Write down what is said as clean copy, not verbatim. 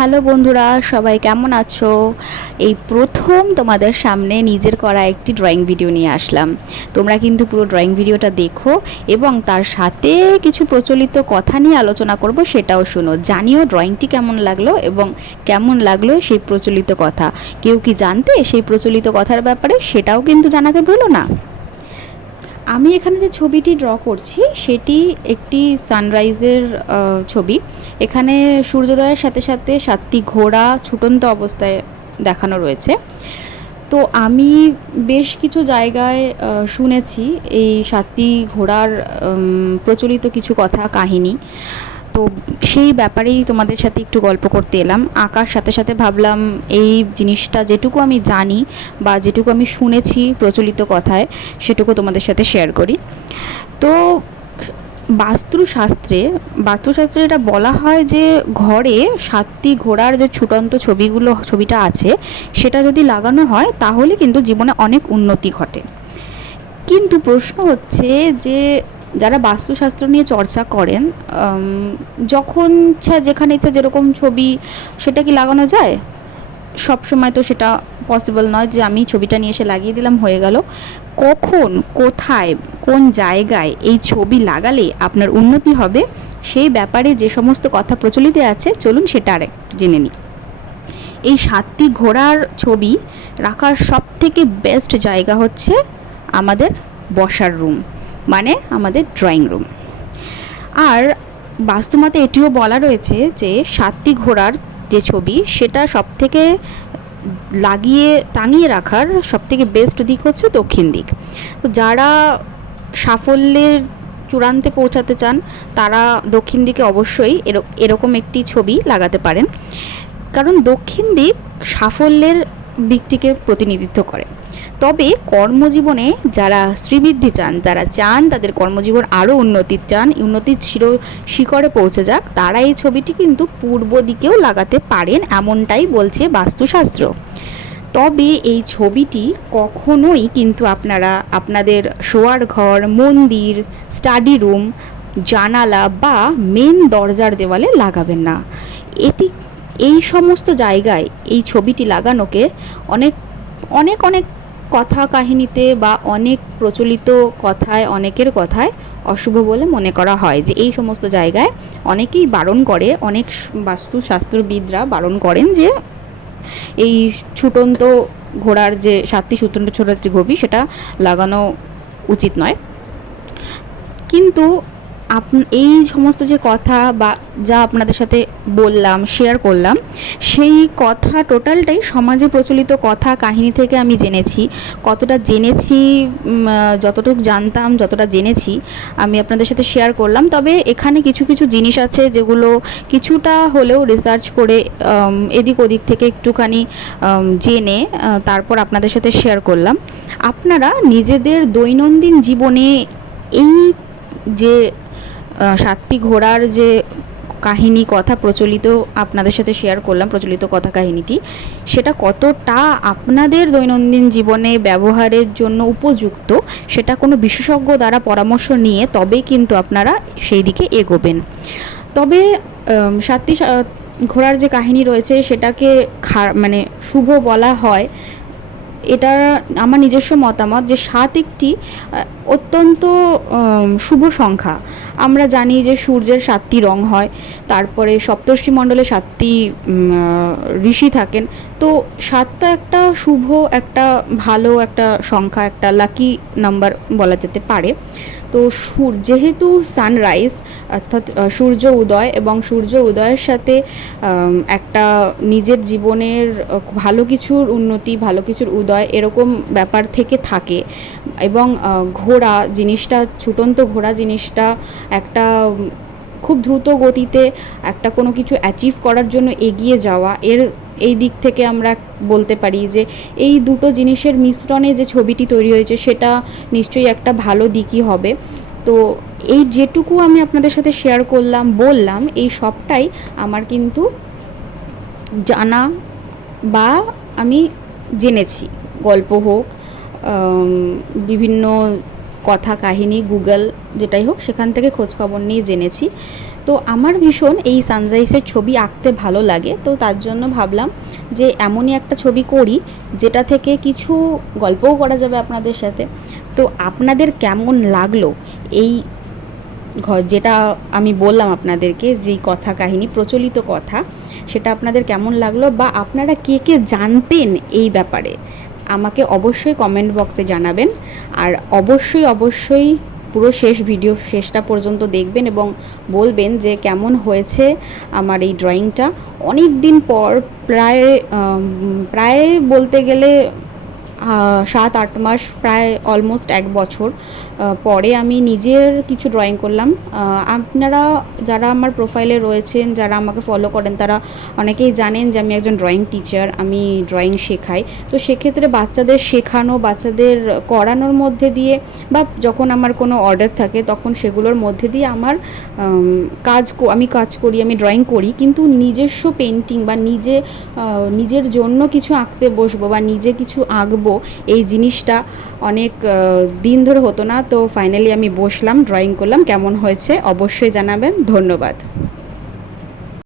Hello বন্ধুরা, সবাই কেমন আছো? এই প্রথম তোমাদের সামনে নিজের করা একটি ড্রয়িং ভিডিও নিয়ে আসলাম। তোমরা কিন্তু পুরো ড্রয়িং ভিডিওটা দেখো এবং তার সাথে কিছু প্রচলিত কথা নিয়ে আলোচনা করব, সেটাও শোনো। জানিও ড্রয়িংটি কেমন লাগলো এবং কেমন লাগলো সেই প্রচলিত কথা। কেউ কি জানতে সেই প্রচলিত কথার ব্যাপারে, সেটাও কিন্তু জানাতে ভুলো না। আমি এখানে যে ছবিটি ড্র করছি সেটি একটি সানরাইজের ছবি। এখানে সূর্যোদয়ের সাথে সাথে 7টি ঘোড়া ছুটন্ত অবস্থায় দেখানো রয়েছে। তো আমি বেশ কিছু জায়গায় শুনেছি এই 7টি ঘোড়ার প্রচলিত কিছু কথা কাহিনী। তো সেই ব্যাপারেই তোমাদের সাথে একটু গল্প করতে এলাম। আঁকার সাথে সাথে ভাবলাম এই জিনিসটা যেটুকু আমি জানি বা যেটুকু আমি শুনেছি প্রচলিত কথায়, সেটুকু তোমাদের সাথে শেয়ার করি। তো বাস্তুশাস্ত্রে বাস্তুশাস্ত্রে এটা বলা হয় যে ঘরে 7টি ঘোড়ার যে ছুটন্ত ছবিটা আছে, সেটা যদি লাগানো হয় তাহলে কিন্তু জীবনে অনেক উন্নতি ঘটে। কিন্তু প্রশ্ন হচ্ছে যে যারা বাস্তুশাস্ত্র নিয়ে চর্চা করেন, যখন ইচ্ছা যেখানে ইচ্ছা যেরকম ছবি সেটা কি লাগানো যায়? সব সময় তো সেটা পসিবল নয় যে আমি ছবিটা নিয়ে এসে লাগিয়ে দিলাম, হয়ে গেল। কখন, কোথায়, কোন জায়গায় এই ছবি লাগালে আপনার উন্নতি হবে, সেই ব্যাপারে যে সমস্ত কথা প্রচলিত আছে, চলুন সেটা আর একটু জেনে নিই। এই 7টি ঘোড়ার ছবি রাখার সবথেকে বেস্ট জায়গা হচ্ছে আমাদের বসার রুম, মানে আমাদের ড্রয়িং রুম। আর বাস্তুমতে এটিও বলা রয়েছে যে 7টি ঘোড়ার যে ছবি সেটা সবথেকে টাঙিয়ে রাখার সবথেকে বেস্ট দিক হচ্ছে দক্ষিণ দিক। তো যারা সাফল্যের চূড়ান্তে পৌঁছাতে চান তারা দক্ষিণ দিকে অবশ্যই এরকম একটি ছবি লাগাতে পারেন, কারণ দক্ষিণ দিক সাফল্যের দিকটিকে প্রতিনিধিত্ব করে। তবে কর্মজীবনে যারা শ্রীবৃদ্ধি চান, যারা চান তাদের কর্মজীবন আরও উন্নতির শিখরে পৌঁছে যাক, তারা এই ছবিটি কিন্তু পূর্ব দিকেও লাগাতে পারেন, এমনটাই বলছে বাস্তুশাস্ত্র। তবে এই ছবিটি কখনোই কিন্তু আপনারা আপনাদের শোয়ার ঘর, মন্দির, স্টাডি রুম, জানালা বা মেন দরজার দেওয়ালে লাগাবেন না। এটি এই সমস্ত জায়গায় এই ছবিটি লাগানোকে অনেক অনেক অনেক কথা কাহিনীতে বা অনেক প্রচলিত কথায়, অনেকের কথায় অশুভ বলে মনে করা হয়, যে এই সমস্ত জায়গায় অনেকেই বারণ করে, অনেক বাস্তুশাস্ত্রবিদরা বারণ করেন যে এই ছুটন্ত ঘোড়ার যে 7টি ছুটন্ত ঘোড়ার যে ছবি সেটা লাগানো উচিত নয়। কিন্তু এই সমস্ত যে কথা বা যা আপনাদের সাথে বললাম, শেয়ার করলাম, সেই কথা টোটালটাই সমাজে প্রচলিত কথা কাহিনী থেকে আমি জেনেছি। কতটা জেনেছি, যতটুকু জানতাম, যতটা জেনেছি আমি আপনাদের সাথে শেয়ার করলাম। তবে এখানে কিছু কিছু জিনিস আছে যেগুলো কিছুটা হলেও রিসার্চ করে এদিক ওদিক থেকে একটুখানি জেনে তারপর আপনাদের সাথে শেয়ার করলাম। আপনারা নিজেদের দৈনন্দিন জীবনে এই যে 7টি ঘোড়ার যে কাহিনী কথা প্রচলিত আপনাদের সাথে শেয়ার করলাম, প্রচলিত কথা কাহিনীটি, সেটা কতটা আপনাদের দৈনন্দিন জীবনে ব্যবহারের জন্য উপযুক্ত, সেটা কোনো বিশেষজ্ঞ দ্বারা পরামর্শ নিয়ে তবেই কিন্তু আপনারা সেই দিকে এগোবেন। তবে 7টি ঘোড়ার যে কাহিনী রয়েছে সেটাকে মানে শুভ বলা হয়, এটা আমার নিজস্ব মতামত যে 7 একটি অত্যন্ত শুভ সংখ্যা। আমরা জানি যে সূর্যের 7টি রং হয়, তারপরে সপ্তর্ষি মণ্ডলে 7টি ঋষি থাকেন। তো 7টা একটা শুভ, একটা ভালো একটা সংখ্যা, একটা লাকি নাম্বার বলা যেতে পারে। তো যেহেতু সানরাইজ অর্থাৎ সূর্য উদয়, এবং সূর্য উদয়ের সাথে একটা নিজের জীবনের ভালো কিছুর উন্নতি, ভালো কিছুর উদয়, এরকম ব্যাপার থেকে থাকে। এবং ঘোড়া জিনিসটা, ছুটন্ত ঘোড়া জিনিসটা একটা খুব দ্রুত গতিতে একটা কোনো কিছু অ্যাচিভ করার জন্য এগিয়ে যাওয়া, এই দিক থেকে আমরা বলতে পারি যে এই দুটো জিনিসের মিশ্রণে যে ছবিটি তৈরি হয়েছে সেটা নিশ্চয়ই একটা ভালো দিকই হবে। তো এই যেটুকু আমি আপনাদের সাথে শেয়ার করলাম, বললাম, এই সবটাই আমার কিন্তু জানা বা আমি জেনেছি। গল্প হোক, বিভিন্ন কথা কাহিনী গুগল যেটাই হোক সেখান থেকে খোঁজখবর নিয়ে জেনেছি। তো আমার ভীষণ এই সানরাইজের ছবি আঁকতে ভালো লাগে, তো তার জন্য ভাবলাম যে এমনই একটা ছবি করি যেটা থেকে কিছু গল্পও করা যাবে আপনাদের সাথে। তো আপনাদের কেমন লাগলো এই যেটা আমি বললাম আপনাদেরকে, যেই কথা কাহিনী প্রচলিত কথা, সেটা আপনাদের কেমন লাগলো বা আপনারা কে কে জানতেন এই ব্যাপারে আমাকে অবশ্যই কমেন্ট বক্সে জানাবেন। আর অবশ্যই অবশ্যই পুরো ভিডিও শেষটা পর্যন্ত দেখবেন এবং বলবেন যে কেমন হয়েছে আমার এই ড্রয়িংটা। অনেক দিন পর, প্রায় প্রায় বলতে গেলে 7-8 মাস, প্রায় অলমোস্ট 1 বছর পরে আমি নিজের কিছু ড্রয়িং করলাম। আপনারা যারা আমার প্রোফাইলে রয়েছেন, যারা আমাকে ফলো করেন, তারা অনেকেই জানেন যে আমি একজন ড্রয়িং টিচার, আমি ড্রয়িং শেখাই। তো সেক্ষেত্রে বাচ্চাদের শেখানো, বাচ্চাদের করানোর মধ্যে দিয়ে বা যখন আমার কোনো অর্ডার থাকে তখন সেগুলোর মধ্যে দিয়ে আমার আমি কাজ করি, আমি ড্রয়িং করি। কিন্তু নিজস্ব পেন্টিং বা নিজের জন্য কিছু আঁকতে বসবো বা নিজে কিছু আঁকবো, এই জিনিসটা অনেক দিন ধরে হতো না। তো ফাইনালি আমি বসলাম, ড্রয়িং করলাম, কেমন হয়েছে অবশ্যই জানাবেন। ধন্যবাদ।